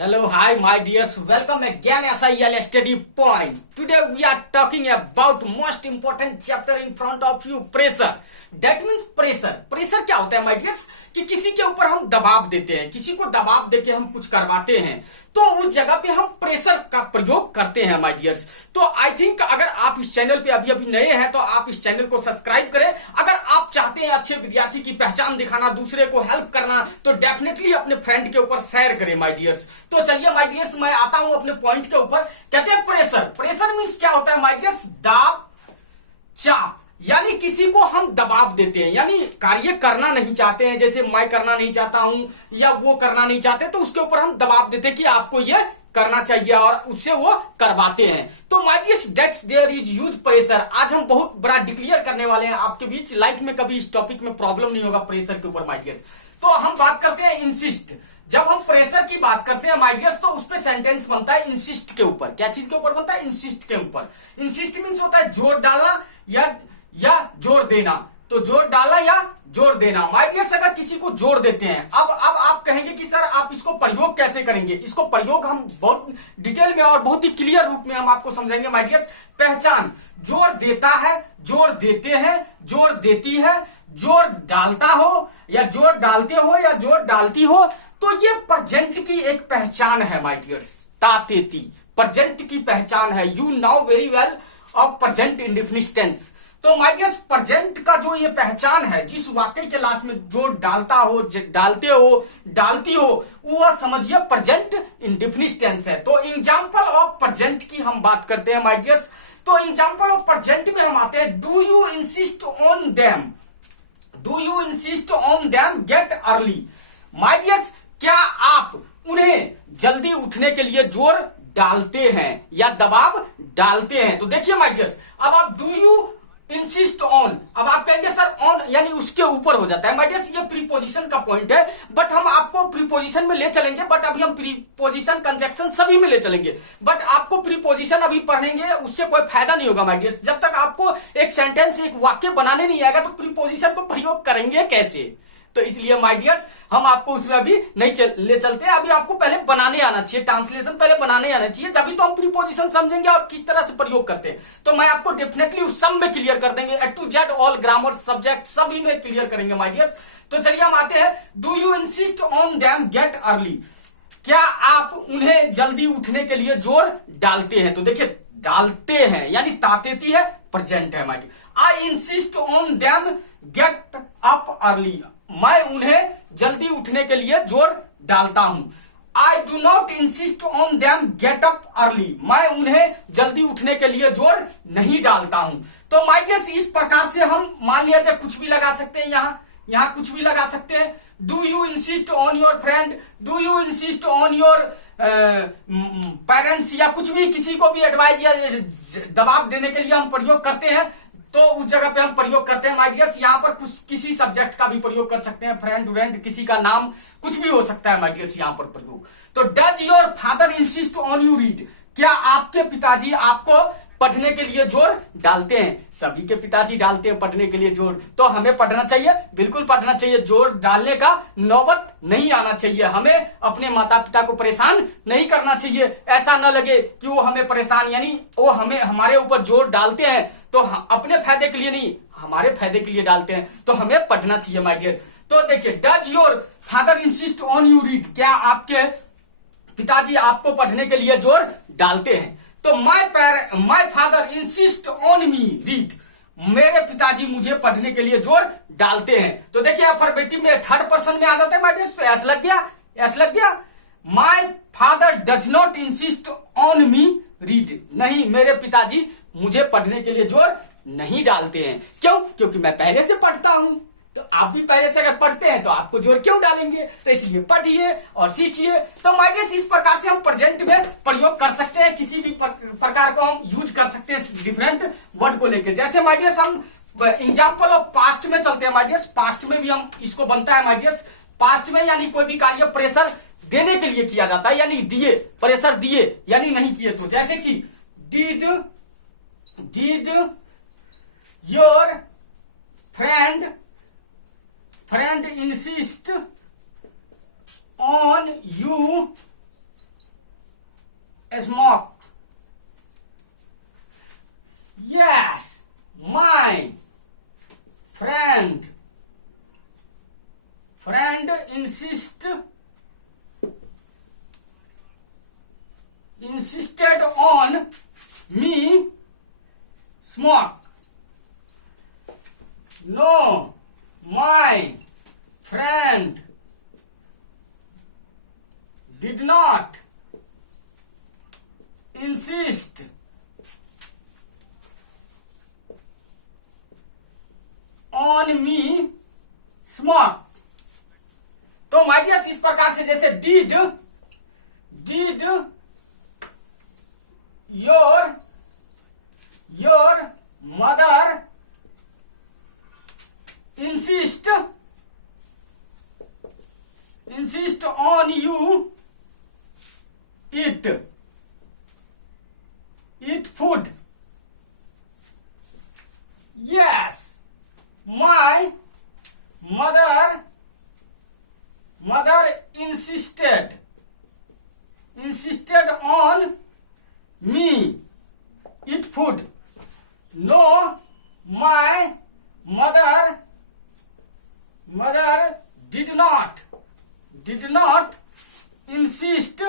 Hello, hi, my dears. Welcome again SIL Study Point. Today we are talking about most important chapter in front of you, pressure. That means pressure. Pressure क्या होता है, my dears? कि किसी के ऊपर हम दबाव देते हैं, किसी को दबाव देके हम कुछ करवाते हैं, तो उस जगह पे हम प्रेशर का प्रयोग करते हैं, my dears. तो आई थिंक अगर आप इस चैनल पे अभी अभी नए हैं तो आप इस चैनल को सब्सक्राइब करें. अगर आप चाहते हैं अच्छे विद्यार्थी की पहचान दिखाना, दूसरे को हेल्प करना, तो डेफिनेटली अपने फ्रेंड के ऊपर शेयर करें, my dears. तो चलिए माय डियर्स, मैं आता हूं अपने पॉइंट के ऊपर. कहते हैं प्रेशर. प्रेशर मींस क्या होता है माय डियर्स? दाब, चाप. यानी किसी को हम दबाव देते हैं, यानी कार्य करना नहीं चाहते हैं, जैसे मैं करना नहीं चाहता हूं या वो करना नहीं चाहते, तो उसके ऊपर हम दबाव देते हैं कि आपको ये करना चाहिए और उससे वो करवाते हैं. तो my dears, that's there is huge pressure. आज हम बहुत बड़ा डिक्लेयर करने वाले हैं आपके बीच. लाइफ में कभी इस टॉपिक में प्रॉब्लम नहीं होगा प्रेशर के ऊपर माय डियर्स. तो हम बात करते हैं इंसिस्ट. जब हम प्रेशर की बात करते हैं माय डियर्स, तो उस पे सेंटेंस बनता है इंसिस्ट के ऊपर. क्या चीज के ऊपर बनता है? इंसिस्ट के ऊपर. इंसिस्ट मींस होता है जोर डालना या जोर देना. तो जोर डालना या जोर देना. माय डियर्स, अगर किसी को जोर देते हैं, अब आप कहेंगे कि सर आप इसको प्रयोग कैसे करेंगे? इसको प्रयोग हम बहुत डिटेल में और बहुत ही क्लियर रूप में हम आपको समझाएंगे माय डियर्स. पहचान. जोर देता है, जोर देते हैं, जोर देती है, जोर डालता हो या जोर डालते हो या जोर डालती हो, तो ये प्रेजेंट की एक पहचान है माय डियर्स. तातेती प्रेजेंट की पहचान है. You now very well of present indefinite tense. तो माय डियर्स, प्रेजेंट का जो ये पहचान है, जिस वाक्य के लास्ट में जोर डालता हो, डालते हो, डालती हो, वो समझिए प्रेजेंट इंडेफिनिट टेंस है. तो एग्जांपल ऑफ प्रेजेंट की हम बात करते हैं माय डियर्स. तो एग्जांपल ऑफ प्रेजेंट में हम आते हैं. Do you insist on them? Do you insist on them gate early? My dears, क्या आप उन्हें जल्दी उठने के लिए जोर डालते हैं या दबाव डालते हैं? तो देखिए माय डियर्स, अब आप डू यू इंसिस्ट ऑन, अब आप कहेंगे सर ऑन यानी उसके ऊपर हो जाता है. माय डियर्स, ये प्रीपोजिशन का पॉइंट है, बट हम आपको प्रीपोजिशन में ले चलेंगे. बट अभी हम प्रीपोजिशन कंजक्शन सभी में ले चलेंगे. बट आपको प्रीपोजिशन अभी पढ़ेंगे उससे कोई फायदा नहीं होगा माय डियर्स. जब तक आपको एक सेंटेंस, एक वाक्य बनाने नहीं आएगा, तो प्रीपोजिशन को प्रयोग करेंगे कैसे? तो इसलिए माय डियर्स, हम आपको उसमें अभी नहीं ले चलते हैं. अभी आपको पहले बनाने आना चाहिए, ट्रांसलेशन पहले बनाने आना चाहिए, तभी तो हम प्रीपोजिशन समझेंगे और किस तरह से प्रयोग करते हैं. तो मैं आपको डेफिनेटली उस सब में क्लियर कर देंगे. A to Z all grammar subject सभी में क्लियर करेंगे माय डियर्स. तो चलिए हम आते हैं. Do you insist on them gate early? क्या आप उन्हें जल्दी उठने के लिए जोर डालते हैं? तो देखिए, डालते हैं यानी तातेती है, प्रेजेंट है my dear. I insist on them get up early. मैं उन्हें जल्दी उठने के लिए जोर डालता हूं. I do not insist on them get up early. मैं उन्हें जल्दी उठने के लिए जोर नहीं डालता हूं. तो माय डियर्स, इस प्रकार से हम मान लिया जाए कुछ भी लगा सकते हैं. यहां कुछ भी लगा सकते हैं. Do you insist on your friend, do you insist on your parents, या कुछ भी किसी को भी एडवाइस या दबाव देने के लिए हम प्रयोग करते हैं, तो उस जगह पे हम प्रयोग करते हैं माय डियर्स. यहां पर कुछ किसी सब्जेक्ट का भी प्रयोग कर सकते हैं, फ्रेंड व्रेंड, किसी का नाम, कुछ भी हो सकता है माय डियर्स यहां पर प्रयोग. तो does your father insist on you read? क्या आपके पिताजी आपको पढ़ने के लिए जोर डालते हैं? सभी के पिताजी डालते हैं पढ़ने के लिए जोर. तो हमें पढ़ना चाहिए, बिल्कुल पढ़ना चाहिए. जोर डालने का नौबत नहीं आना चाहिए. हमें अपने माता पिता को परेशान नहीं करना चाहिए. ऐसा न लगे कि वो हमें परेशान, यानी वो हमें हमारे ऊपर जोर डालते हैं तो अपने फायदे के लिए नहीं, हमारे फायदे के लिए डालते हैं. तो हमें पढ़ना चाहिए माय डियर. तो देखिए, does your father insist on you read? क्या आपके पिताजी आपको पढ़ने के लिए जोर डालते हैं? तो my father insist on me read. मेरे पिताजी मुझे पढ़ने के लिए जोर डालते हैं. तो देखिए, अफर्मेटिव में थर्ड पर्सन में आ जाता है माय डियर. तो ऐसा लग गया, ऐसा लग गया. My father does not insist on me read. नहीं, मेरे पिताजी मुझे पढ़ने के लिए जोर नहीं डालते हैं. क्यों? क्योंकि मैं पहले से पढ़ता हूं. तो आप भी पहले से अगर पढ़ते हैं तो आपको जोर क्यों डालेंगे? तो इसलिए पढ़िए और सीखिए. तो माय डियर, इस प्रकार से हम प्रेजेंट में प्रयोग कर सकते हैं. किसी भी प्रकार को हम यूज कर सकते हैं डिफरेंट वर्ड को लेकर. जैसे माय डियर, हम एग्जांपल ऑफ पास्ट में चलते हैं माय डियर. पास्ट में भी हम इसको बनता है माय डियर. पास्ट में यानी कोई भी कार्य प्रेशर देने के लिए किया जाता है, यानी दिए, प्रेशर दिए यानी नहीं किए. तो जैसे कि did your friend insist on you smoke. No, my friend did not insist on me smoke. तो माय डियर्स इस प्रकार से जैसे did your mother insist on you eat food? Yes, my mother insisted on me eat food. No, my mother did not insist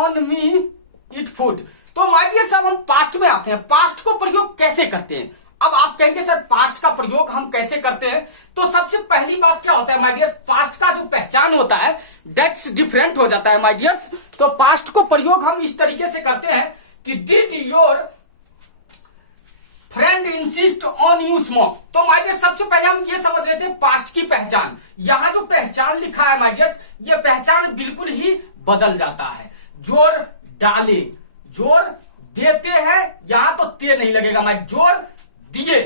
on me eat food. तो my dear साहब हम past में आते हैं। पास्ट को प्रयोग कैसे करते हैं? अब आप कहेंगे सर पास्ट का प्रयोग हम कैसे करते हैं? तो सबसे पहली बात क्या होता है माय डियर्स, पास्ट का जो पहचान होता है दैट्स डिफरेंट हो जाता है माय डियर्स। तो पास्ट को प्रयोग हम इस तरीके से करते हैं कि did your friend insist on you smoke. तो माय डियर्स सबसे पहले हम ये समझ रहे थे पास्ट की पहचान। यहां जो पहचान लिखा है माय डियर्स, ये पहचान बिल्कुल ही बदल जाता है। जोर डाले, जोर देते हैं, यहां तो ते नहीं लगेगा माय, जोर दिए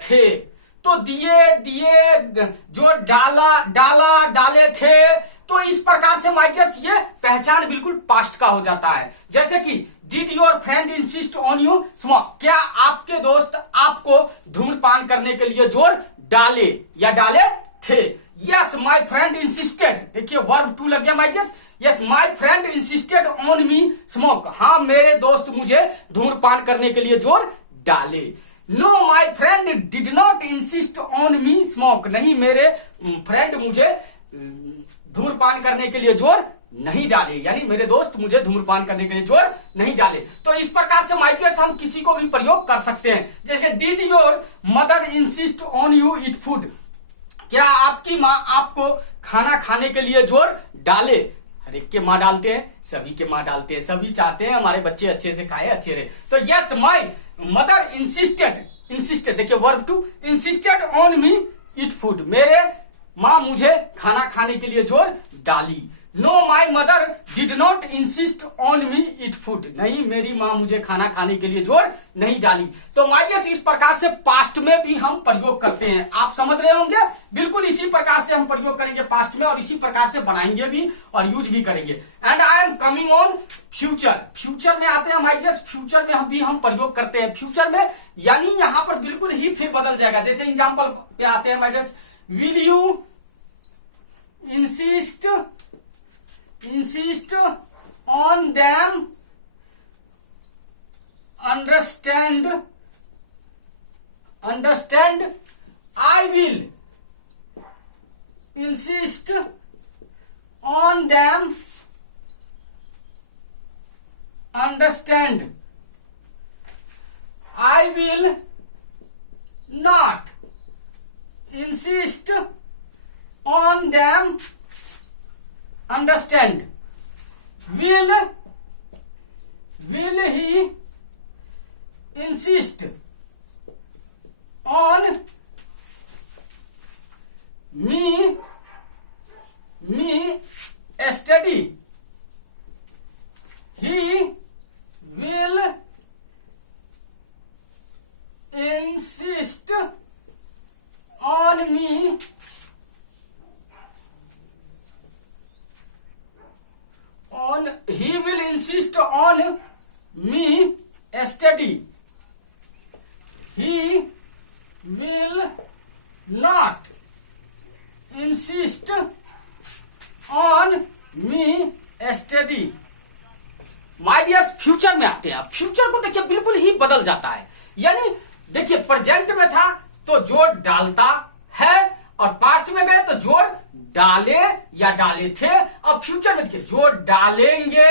थे, तो दिए जो डाले थे। तो इस प्रकार से माय डियर्स ये पहचान बिल्कुल पास्ट का हो जाता है। जैसे कि did your friend insist on you smoke, क्या आपके दोस्त आपको धूम्रपान करने के लिए जोर डाले या डाले थे? यस माय फ्रेंड इंसिस्टेड, देखिए वर्ब टू लग गया my dears. Yes my friend insisted on me smoke, हाँ मेरे दोस्त मुझे धूम्रपान करने के लिए जोर डाले। No my friend did not insist on me smoke, नहीं मेरे फ्रेंड मुझे धूम्रपान करने के लिए जोर नहीं डाले, यानी मेरे दोस्त मुझे धूम्रपान करने के लिए जोर नहीं डाले। तो इस प्रकार से माय डियर्स हम किसी को भी प्रयोग कर सकते हैं। जैसे did your mother insist on you eat food, क्या आपकी माँ आपको खाना खाने के लिए जोर डाले? हर एक के माँ डालते हैं, सभी के माँ डालते हैं, सभी चाहते हैं हमारे बच्चे अच्छे से खाए, अच्छे रहे। तो यस माय मदर इंसिस्टेड, देखिए verb two, insisted on me eat food, मेरे माँ मुझे खाना खाने के लिए जोर डाली। No my mother did not insist on me eat food, नहीं मेरी माँ मुझे खाना खाने के लिए जोर नहीं डाली। तो माय डियर्स इस प्रकार से पास्ट में भी हम प्रयोग करते हैं। आप समझ रहे होंगे, बिल्कुल इसी प्रकार से हम प्रयोग करेंगे पास्ट में और इसी प्रकार से बनाएंगे भी और यूज भी करेंगे। And I am coming on future, future में आते हैं माय डियर्स, फ्यूचर में हम प्रयोग करते हैं फ्यूचर में, यानी यहां पर बिल्कुल ही फिर बदल जाएगा। जैसे एग्जाम्पल पे आते हैं my dears, will you insist on them understand I will insist on them understand I will not insist on them understand. Will he insist on me study? He will insist on me he will insist on me study. He will not insist on me study. My dears future में आते हैं। Future को देखिए बिल्कुल ही बदल जाता है, यानी देखिए प्रेजेंट में था तो जोर डालता है और पास्ट में गए तो जोर डाले या डाले थे। अब फ्यूचर में देखिए जोर डालेंगे,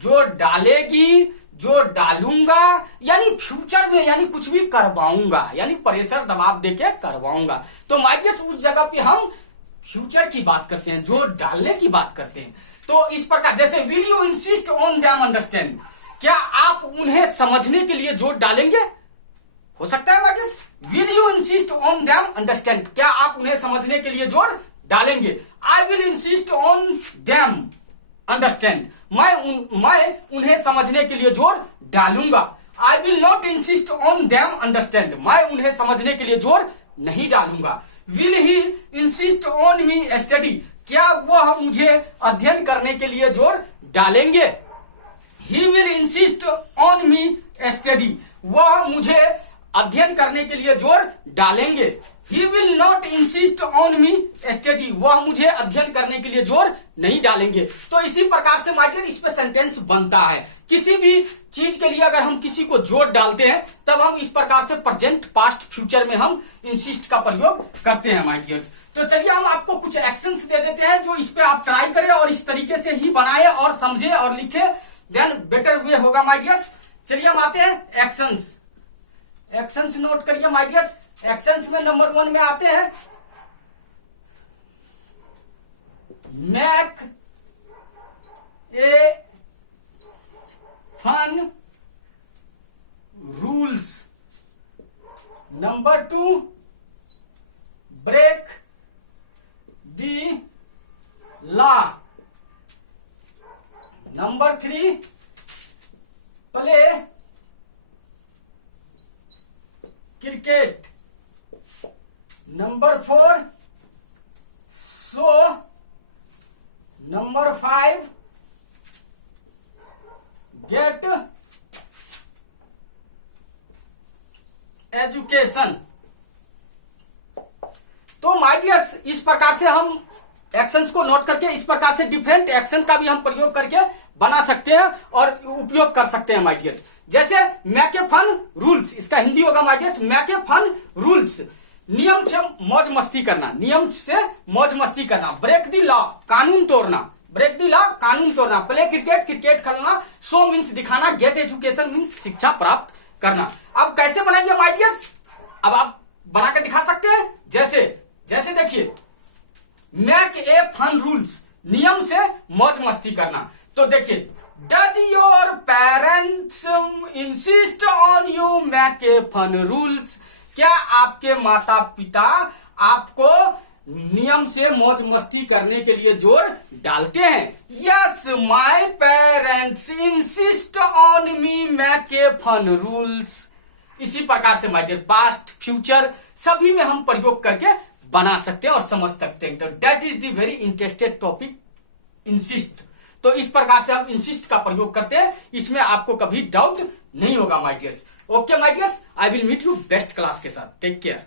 जोर डालेगी, जो डालूंगा यानी फ्यूचर में, यानी कुछ भी करवाऊंगा, यानी प्रेशर दबाव देके करवाऊंगा। तो माय डियर्स उस जगह पे हम फ्यूचर की बात करते हैं, जोर डालने की बात करते हैं। तो इस प्रकार जैसे will you insist on them understand, क्या आप उन्हें समझने के लिए जोर डालेंगे? हो सकता है my will you insist on them understand, क्या आप उन्हें समझने के लिए जोर डालेंगे? I will insist on them understand, मैं उन्हें समझने के लिए जोर डालूंगा। I will not insist on them understand, मैं उन्हें समझने के लिए जोर नहीं डालूंगा। Will he insist on me study, क्या वह मुझे अध्ययन करने के लिए जोर डालेंगे? He will insist on me study, वह मुझे अध्ययन करने के लिए जोर डालेंगे। He will not insist on me study, वह मुझे अध्ययन करने के लिए जोर नहीं डालेंगे। तो इसी प्रकार से माइटर इस पे सेंटेंस बनता है। किसी भी चीज के लिए अगर हम किसी को जोर डालते हैं तब हम इस प्रकार से प्रेजेंट, पास्ट, फ्यूचर में हम इंसिस्ट का प्रयोग करते हैं माय डियर्स। तो चलिए हम आपको कुछ एक्शंस दे देते हैं, जो इस पे आप ट्राई करें और इस तरीके से ही बनाए और समझे और लिखे, देन बेटर वे होगा माय डियर्स। चलिए हम आते हैं एक्शंस। एक्शंस नोट करिए माय डियर्स। एक्शंस में नंबर 1 में आते हैं make a fun rules. Number 2 break the law. Number 3 play cricket. Number 4 sew. Number 5 get education. तो माय डियर्स इस प्रकार से हम एक्शंस को नोट करके इस प्रकार से डिफरेंट एक्शन का भी हम प्रयोग करके बना सकते हैं और उपयोग कर सकते हैं माय डियर्स। जैसे मेक ए फन रूल्स, इसका हिंदी होगा my dears make a fun rules, नियम से मौज मस्ती करना, नियम से मौज मस्ती करना। ब्रेक द लॉ, कानून तोड़ना, ब्रेक द लॉ, कानून तोड़ना। प्ले क्रिकेट, क्रिकेट खेलना। शो मीन्स दिखाना। गेट एजुकेशन मीन्स शिक्षा प्राप्त करना। अब कैसे बनाएंगे माय डियर्स? अब आप बना के दिखा सकते हैं। जैसे जैसे देखिए मेक ए फन रूल्स, नियम से मौज मस्ती करना। तो देखिए does your parents insist on you make a fun rules, क्या आपके माता पिता आपको नियम से मौज मस्ती करने के लिए जोर डालते हैं? Yes my parents insist on me make a fun rules. इसी प्रकार से माय डियर पास्ट, फ्यूचर सभी में हम प्रयोग करके बना सकते हैं और समझ सकते हैं। तो that is the very interested topic insist. तो इस प्रकार से हम इंसिस्ट का प्रयोग करते हैं, इसमें आपको कभी डाउट नहीं होगा my dears. Okay my dears, I will meet you best class के साथ। Take care.